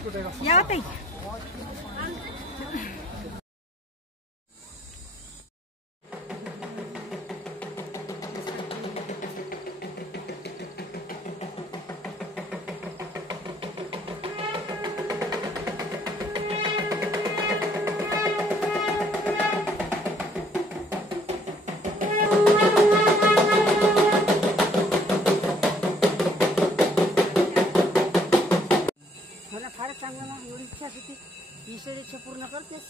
याद है। फार चांगला ना, एवढी इच्छा होती, ईश्वर इच्छा पूर्ण करतेस।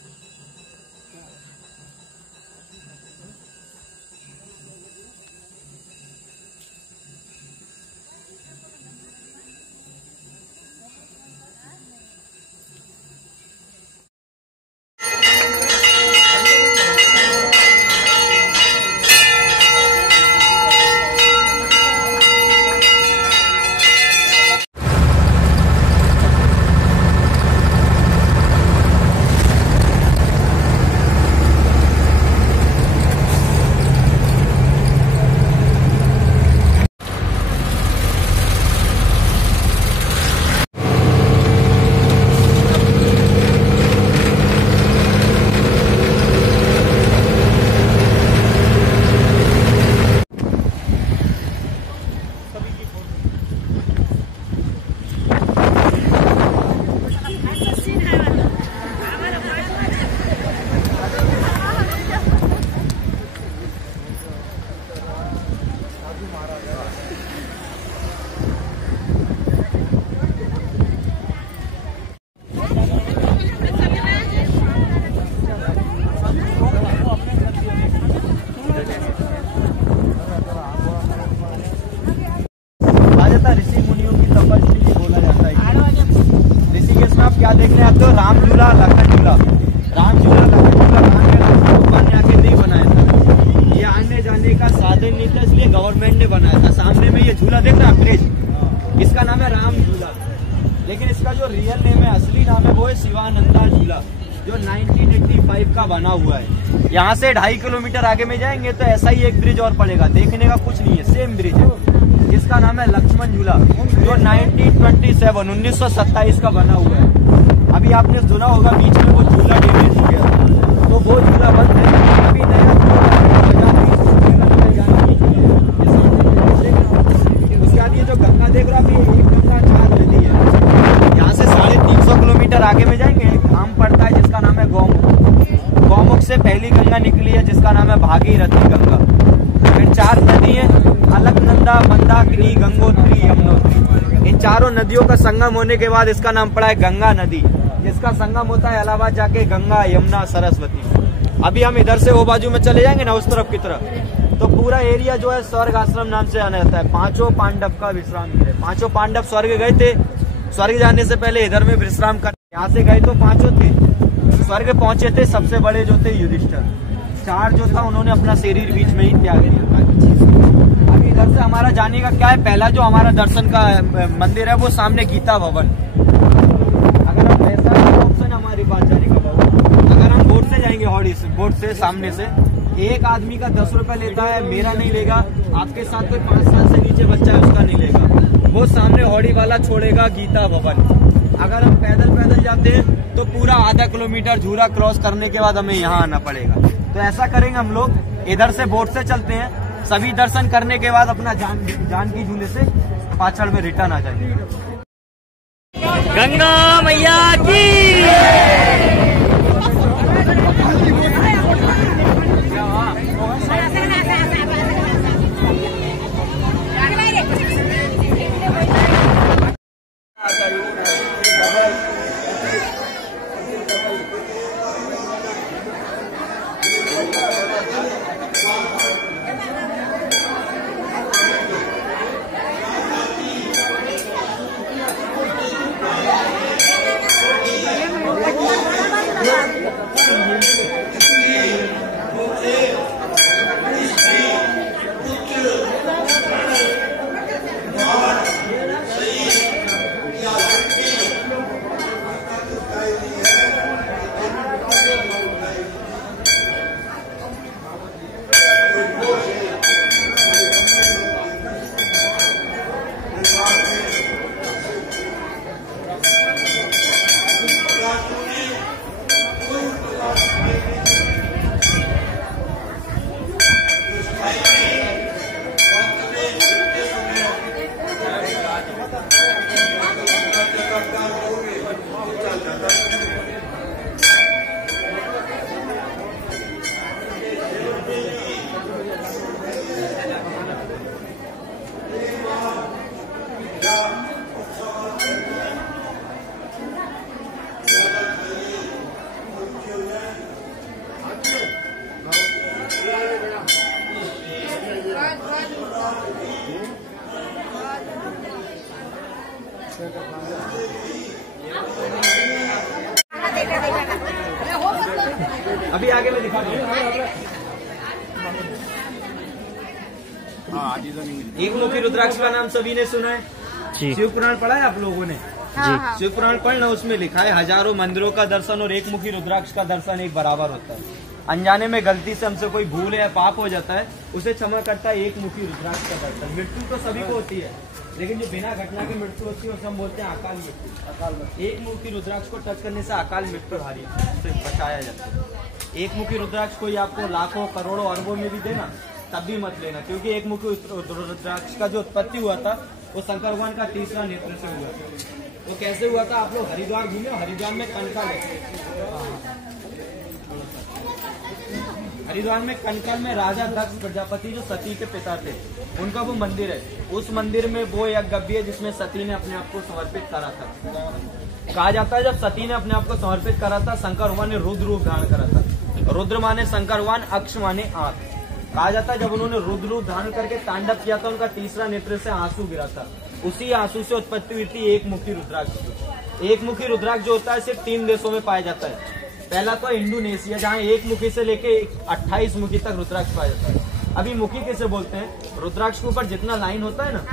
ऋषि मुनियों की तपस्या बोला जाता है। ऋषिकेश में आप क्या देखने आते हो? राम झूला, लखन झूला। राम झूला, लखन झूला भगवान ने आके नहीं बनाया था, ये आने जाने का साधन नहीं था, इसलिए गवर्नमेंट ने बनाया था। सामने में ये झूला देख रहे हैं ब्रिज, इसका नाम है राम झूला, लेकिन इसका जो रियल नेम है, असली नाम है, वो है शिवानंदा झूला, जो 1985 का बना हुआ है। यहाँ से 2.5 किलोमीटर आगे में जाएंगे तो ऐसा ही एक ब्रिज और पड़ेगा, देखने का कुछ नहीं है, सेम ब्रिज है, जिसका नाम है लक्ष्मण झूला, जो 1927 का बना हुआ है। अभी आपने सुना होगा बीच में वो झूला डैमेज हो गया था, तो वो झूला बंद है। अभी नया उसके बाद ये जो गंगा देख रहा है, एक गंगा 4 नदी है। यहाँ से 350 किलोमीटर आगे में जाएंगे, एक धाम पड़ता है जिसका नाम है गौमुख। गौमुख से पहली गंगा निकली है जिसका नाम है भागीरथी गंगा। फिर 4 नदी है, अलकनंदा, मंदाकिनी, गंगोत्री, यमुनोत्री। इन चारों नदियों का संगम होने के बाद इसका नाम पड़ा है गंगा नदी, जिसका संगम होता है इलाहाबाद जाके गंगा, यमुना, सरस्वती। अभी हम इधर से वो बाजू में चले जाएंगे ना, उस तरफ की तरफ, तो पूरा एरिया जो है स्वर्ग आश्रम नाम से जाना जाता है। 5 पांडव का विश्राम है। 5 पांडव स्वर्ग गए थे, स्वर्ग जाने से पहले इधर में विश्राम कर, यहाँ से गए तो 5 थे, स्वर्ग पहुंचे थे सबसे बड़े जो थे युधिष्ठिर, 4 जो था उन्होंने अपना शरीर बीच में ही त्याग दिया। अभी इधर से हमारा जाने का क्या है, पहला जो हमारा दर्शन का मंदिर है वो सामने गीता भवन। अगर हम ऐसा ऑप्शन हमारे पास जाने का, अगर हम बोट से जाएंगे, हॉडी से, बोट से सामने से, एक आदमी का 10 रुपए लेता है, मेरा नहीं लेगा, आपके साथ कोई 5 साल से नीचे बच्चा है उसका नहीं लेगा, वो सामने हॉडी वाला छोड़ेगा गीता भवन। अगर हम पैदल जाते हैं तो पूरा आधा किलोमीटर झूला क्रॉस करने के बाद हमें यहाँ आना पड़ेगा। तो ऐसा करेंगे हम लोग, इधर से बोट से चलते हैं, सभी दर्शन करने के बाद अपना जानकी झूले से पाछड़ में रिटर्न आ जाएंगे। गंगा मैया की। अभी आगे में दिखा दूंगा। एक मुखी रुद्राक्ष का नाम सभी ने सुना है, शिव पुराण पढ़ा है आप लोगों ने? हाँ। शिव पुराण पढ़ना, उसमें लिखा है हजारों मंदिरों का दर्शन और एक मुखी रुद्राक्ष का दर्शन एक बराबर होता है। अनजाने में गलती से हमसे कोई भूल या पाप हो जाता है, उसे क्षमा करता है एक मुखी रुद्राक्ष का दर्शन। मृत्यु तो सभी को होती है, लेकिन जो बिना घटना की मृत्यु होती है उसे हम बोलते हैं अकाल मृत्यु। एक मुखी रुद्राक्ष को टच करने से अकाल मृत्यु हारी से बचाया जाता है। एक मुखी रुद्राक्ष कोई आपको लाखों करोड़ों अरबों में भी देना तब भी मत लेना, क्योंकि एक मुखी रुद्राक्ष का जो उत्पत्ति हुआ था वो शंकर भगवान का तीसरा नेत्र से हुआ था। वो कैसे हुआ था? आप लोग हरिद्वार घूमे, हरिद्वार में कनकल है। हरिद्वार में कनकल में राजा दक्ष प्रजापति जो सती के पिता थे, उनका वो मंदिर है। उस मंदिर में वो यज्ञ है जिसमें सती ने अपने आप को समर्पित करा था। कहा जाता है जब सती ने अपने आप को समर्पित करा था, शंकर भगवान ने रुद्र रूप धारण करा था। रुद्र माने शंकर भगवान, अक्ष माने आंख। कहा जाता है जब उन्होंने रुद्र रूप धारण करके तांडव किया था, उनका तीसरा नेत्र से आंसू गिरा था। उसी आंसू से उत्पत्ति हुई थी एक मुखी रुद्राक्ष। एक मुखी रुद्राक्ष जो होता है सिर्फ 3 देशों में पाया जाता है। पहला तो इंडोनेशिया, जहाँ एक मुखी से लेके 28 मुखी तक रुद्राक्ष पाया जाता है। अभी मुखी कैसे बोलते हैं? रुद्राक्ष के ऊपर जितना लाइन होता है ना,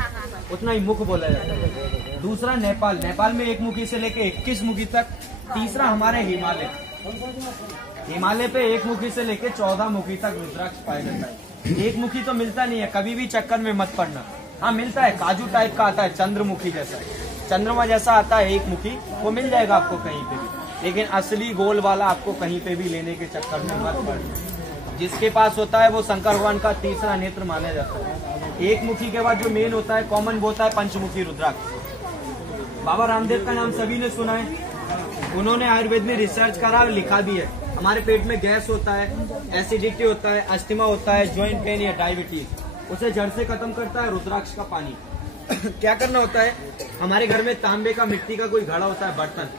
उतना ही मुख बोला जाता है। दूसरा नेपाल, नेपाल में एक मुखी से लेके 21 मुखी तक। तीसरा हमारे हिमालय, हिमालय पे एक मुखी से लेके 14 मुखी तक रुद्राक्ष पाया जाता है। एक मुखी तो मिलता नहीं है, कभी भी चक्कर में मत पड़ना। हाँ मिलता है, काजू टाइप का आता है, चंद्रमुखी जैसा, चंद्रमा जैसा आता है एक मुखी, वो मिल जाएगा आपको कहीं पे भी, लेकिन असली गोल वाला आपको कहीं पे भी लेने के चक्कर में मत पड़ना। जिसके पास होता है वो शंकर भगवान का तीसरा नेत्र माना जाता है। एक मुखी के बाद जो मेन होता है, कॉमन, वो होता है पंचमुखी रुद्राक्ष। बाबा रामदेव का नाम सभी ने सुना है। उन्होंने आयुर्वेद में रिसर्च करा और लिखा भी है। हमारे पेट में गैस होता है, एसिडिटी होता है, अस्थमा होता है, जॉइंट पेन या डायबिटीज, उसे जड़ से खत्म करता है रुद्राक्ष का पानी। क्या करना होता है? हमारे घर में तांबे का, मिट्टी का कोई घड़ा होता है, बर्तन,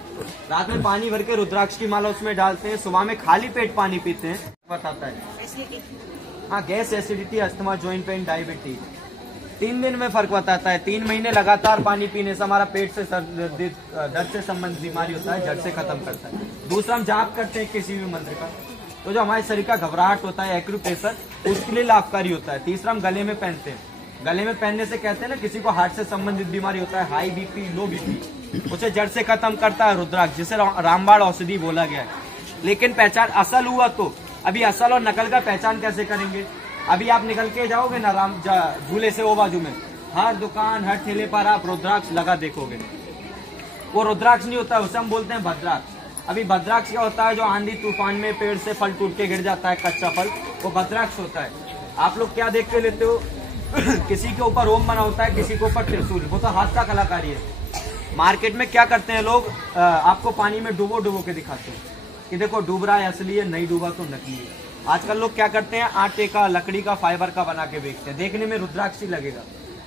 रात में पानी भर के रुद्राक्ष की माला उसमें डालते हैं, सुबह में खाली पेट पानी पीते हैं, बताता है। हाँ, gas, acidity, asthma, joint pain, diabetes 3 दिन में फर्क बताता है। 3 महीने लगातार पानी पीने से हमारा पेट से दर्द से संबंधित बीमारी होता है, जड़ से खत्म करता है। दूसरा, हम जाप करते हैं किसी भी मंत्र का, तो जो हमारे शरीर का घबराहट होता है, एक्यूप्रेशर, उसके लिए लाभकारी होता है। तीसरा, हम गले में पहनते हैं। गले में पहनने से कहते हैं ना, किसी को हार्ट से संबंधित बीमारी होता है, हाई बीपी, लो बीपी, उसे जड़ से खत्म करता है रुद्राक्ष, जिसे रामबाण औषधि बोला गया है। लेकिन पहचान असल हुआ तो अभी असल और नकल का पहचान कैसे करेंगे? अभी आप निकल के जाओगे ना झूले से वो बाजू में, हर दुकान, हर ठेले पर आप रुद्राक्ष लगा देखोगे। वो रुद्राक्ष नहीं होता है, उसे हम बोलते हैं भद्राक्ष। अभी भद्राक्ष क्या होता है? जो आंधी तूफान में पेड़ से फल टूट के गिर जाता है, कच्चा फल, वो भद्राक्ष होता है। आप लोग क्या देख के लेते हो? किसी के ऊपर ओम बना होता है, किसी के ऊपर त्रिशूल, वो तो हाथ का कलाकारी है। मार्केट में क्या करते हैं लोग? आपको पानी में डुबो डुबो के दिखाते हैं कि देखो डूब रहा है, असली है, नहीं डूबा तो नकली है। आजकल लोग क्या करते हैं? आटे का, लकड़ी का, फाइबर का बना के बेचते हैं। देखने में रुद्राक्ष ही लगेगा,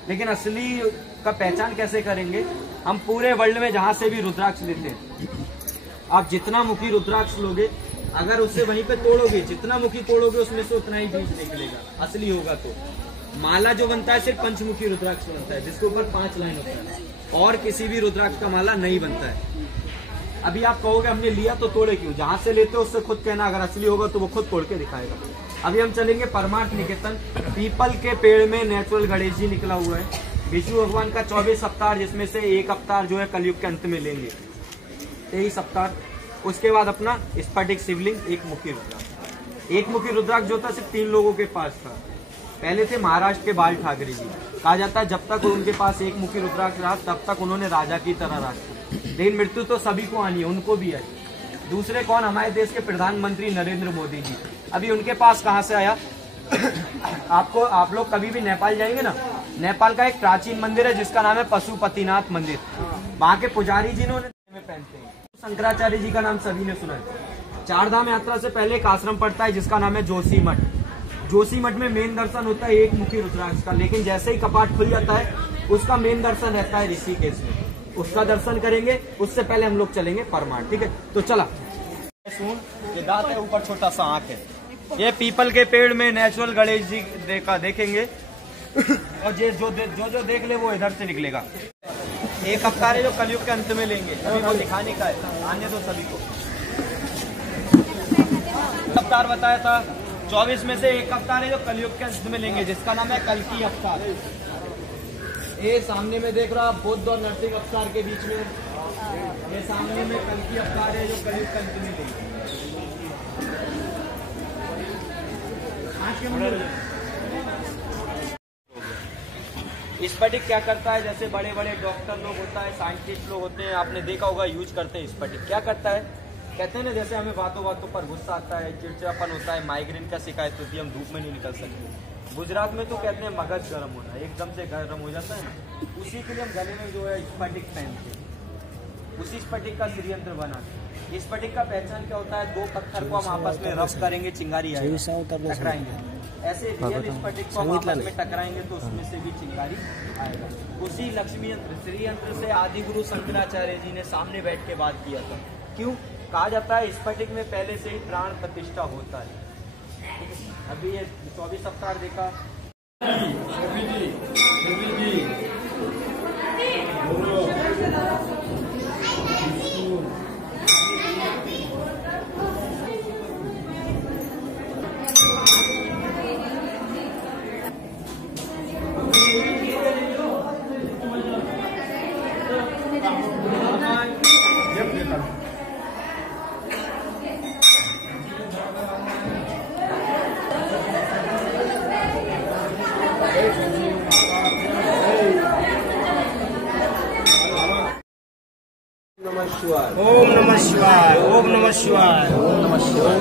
लेकिन असली का पहचान कैसे करेंगे? हम पूरे वर्ल्ड में जहां से भी रुद्राक्ष लेते हैं, आप जितना मुखी रुद्राक्ष लोगे, अगर उससे वहीं पे तोड़ोगे, जितना मुखी तोड़ोगे उसमें से उतना ही बीज निकलेगा, असली होगा तो। माला जो बनता है सिर्फ पंचमुखी रुद्राक्ष बनता है, जिसके ऊपर 5 लाइन होता है, और किसी भी रुद्राक्ष का माला नहीं बनता है। अभी आप कहोगे हमने लिया तो तोड़े क्यों? जहां से लेते हो उससे खुद कहना, अगर असली होगा तो वो खुद तोड़ के दिखाएगा। अभी हम चलेंगे परमार्थ निकेतन। पीपल के पेड़ में नेचुरल गणेश जी निकला हुआ है। विष्णु भगवान का 24 अवतार, जिसमें से 1 अवतार जो है कलयुग के अंत में लेंगे, 23 अवतार। उसके बाद अपना स्फटिक शिवलिंग, एक मुखी रुद्राक्ष। एक मुखी रुद्राक्ष जो था सिर्फ 3 लोगों के पास था। पहले थे महाराष्ट्र के बाल ठाकरे जी। कहा जाता है जब तक उनके पास एक मुखी रुद्राक्ष रहा तब तक उन्होंने राजा की तरह राज किया, लेकिन मृत्यु तो सभी को आनी है, उनको भी है। दूसरे कौन? हमारे देश के प्रधानमंत्री नरेंद्र मोदी जी। अभी उनके पास कहाँ से आया? आप लोग कभी भी नेपाल जाएंगे ना, नेपाल का एक प्राचीन मंदिर है जिसका नाम है पशुपतिनाथ मंदिर। वहाँ के पुजारी जी ने पहनते हैं। शंकराचार्य जी का नाम सभी ने सुना है। 4 धाम यात्रा से पहले एक आश्रम पड़ता है जिसका नाम है जोशीमठ। जोशीमठ में मेन दर्शन होता है एक मुखी रुद्राक्ष का, लेकिन जैसे ही कपाट खुल जाता है उसका मेन दर्शन रहता है ऋषिकेश में। उसका दर्शन करेंगे, उससे पहले हम लोग चलेंगे परमार्थ। ठीक है, तो चला। सुन, ये दांत है, ऊपर छोटा सा आंख है। ये पीपल के पेड़ में नेचुरल गणेश जी देखेंगे और जो देख ले वो इधर से निकलेगा। एक अवतार है जो कलयुग के अंत में लेंगे, अभी वो दिखाने का है, आने दो सभी को। अवतार बताया था, 24 में से एक अवतार है जो कलयुग के अंत में लेंगे, जिसका नाम है कल्कि अवतार। ये सामने में देख रहा आप बुद्ध और नरसिंह अवतार के बीच में, ये सामने में कल्कि अवतार है जो कलयुग के अंत में लेंगे। स्फटिक क्या करता है, जैसे बड़े बड़े डॉक्टर लोग होता है, साइंटिस्ट लोग होते हैं, आपने देखा होगा यूज करते हैं स्फटिक। क्या करता है, कहते हैं ना, जैसे हमें बातों बातों पर गुस्सा आता है, चिड़चिड़ापन होता है, माइग्रेन का शिकायत होती है, हम धूप में नहीं निकल सकते। गुजरात में तो कहते हैं मगज गर्म होना, एकदम से गर्म हो जाता है ना, उसी के लिए हम गले में जो है स्फटिक पहनते हैं, उसी स्फटिक का श्रीयंत्र बनाते हैं। स्फटिक का पहचान क्या होता है, दो पत्थर को हम आपस में रब करेंगे, चिंगारी आएगी, टकराएंगे। ऐसे रियल स्फटिक को हम आपस में टकराएंगे तो उसमें से भी चिंगारी आएगा। उसी लक्ष्मी यंत्र श्री यंत्र से आदि गुरु शंकराचार्य जी ने सामने बैठ के बात किया था। क्यों कहा जाता है, स्फटिक में पहले से ही प्राण प्रतिष्ठा होता है। अभी ये 24 अवतार देखा, ओम नमः शिवाय, ओम नमः शिवाय, ओम नमः शिवाय।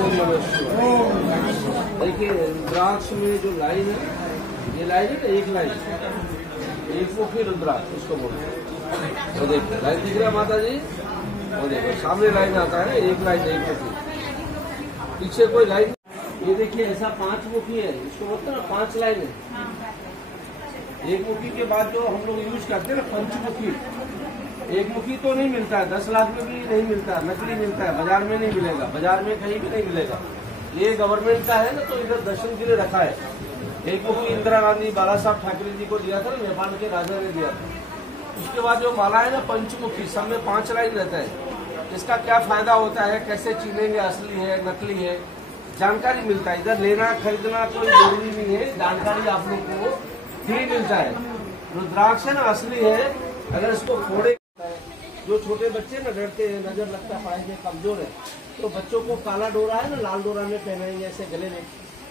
देखिए रुद्राक्ष में जो लाइन है, ये लाइन है ना, एक लाइन, एक मुखी रुद्राक्ष उसको बोलते हैं। वो देखिए लाइन दिख रहा है माता जी, वो देखो सामने लाइन आता है, एक लाइन एक मुखी, पीछे कोई लाइन। ये देखिए ऐसा 5 मुखी है, इसको बोलते हैं ना 5 लाइन है। एक मुखी के बाद जो हम लोग यूज करते हैं ना पंचमुखी, एक मुखी तो नहीं मिलता है, 10 लाख में भी नहीं मिलता है, नकली मिलता है, बाजार में नहीं मिलेगा, बाजार में कहीं भी नहीं मिलेगा। ये गवर्नमेंट का है ना, तो इधर दर्शन के लिए रखा है। एक मुखी इंदिरा गांधी बाला साहब ठाकरे जी को दिया था ना, नेपाल के राजा ने दिया था। उसके बाद जो माला है ना पंचमुखी, सब में 5 लाइन रहता है। इसका क्या फायदा होता है, कैसे चिनेंगे असली है नकली है, जानकारी मिलता है। इधर लेना खरीदना कोई जरूरी नहीं है, जानकारी आप लोग को फ्री मिलता है। रुद्राक्ष है ना असली है, अगर इसको फोड़े, जो छोटे बच्चे ना डरते हैं, नजर लगता है, पाए कमजोर है, तो बच्चों को काला डोरा है ना, लाल डोरा में पहनाएंगे ऐसे गले में,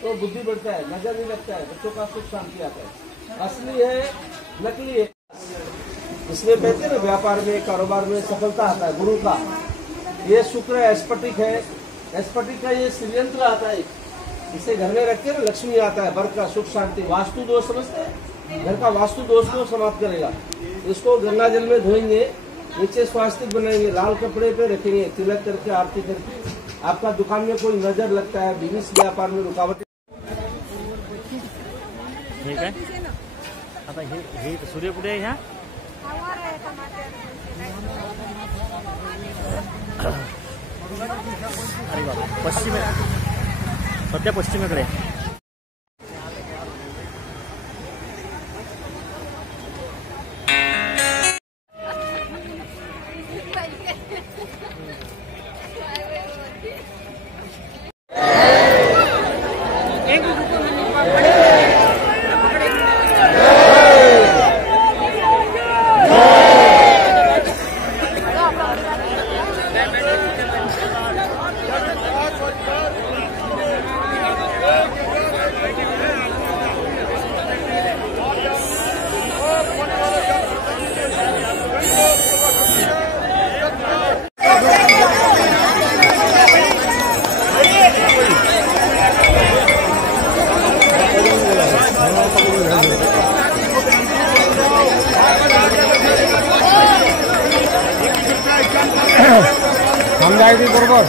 तो बुद्धि बढ़ता है, नजर नहीं लगता है, बच्चों का सुख शांति आता है। असली है नकली है, इसमें कहते हैं ना व्यापार में कारोबार में सफलता आता है गुरु का। ये शुक्र है, स्फटिक है, स्फटिक का ये श्रीयंत्र आता है, इसे घर में रख के ना लक्ष्मी आता है, वर्ग का सुख शांति। वास्तु दोष समझते हैं, घर का वास्तु दोष को समाप्त करेगा। इसको गंगा जल में धोएंगे, नीचे स्वास्तिक बनाएंगे, लाल कपड़े पे रखेंगे, तिलक करके आरती करके। आपका दुकान में कोई नजर लगता है, बिजनेस व्यापार में रुकावट, ठीक है। आता हे सूर्य कुठे आहे ह्या? अरे बाबा, पश्चिम सध्या पश्चिमेकडे हम जाएगी बरोबर।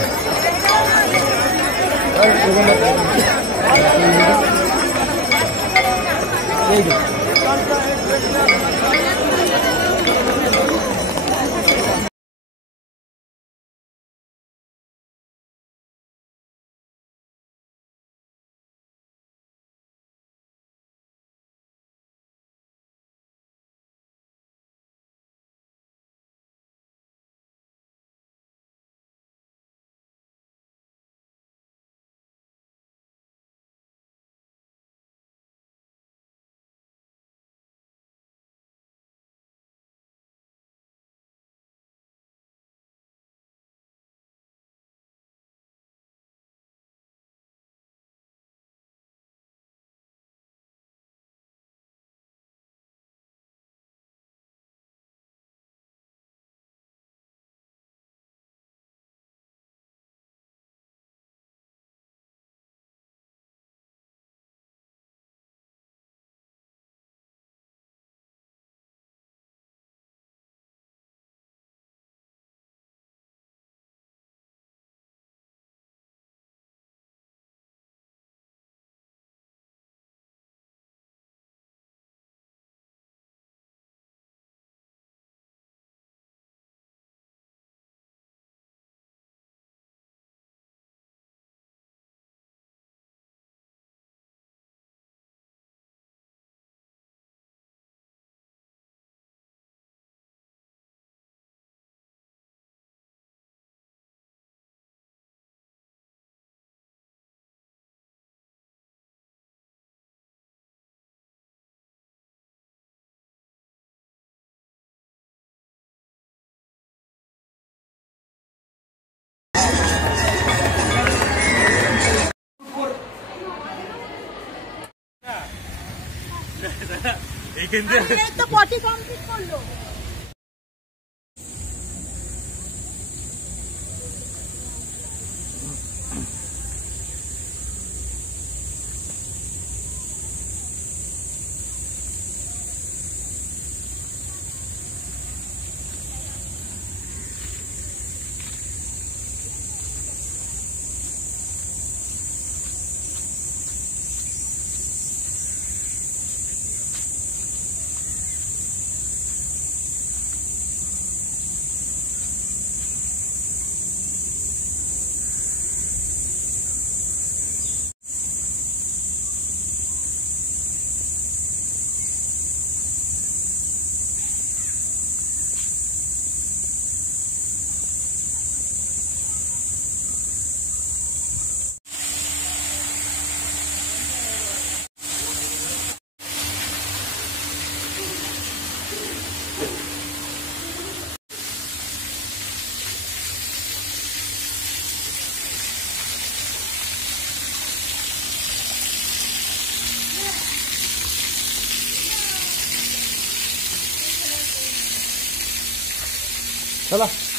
তো পটি কমপ্লিট করলো। चला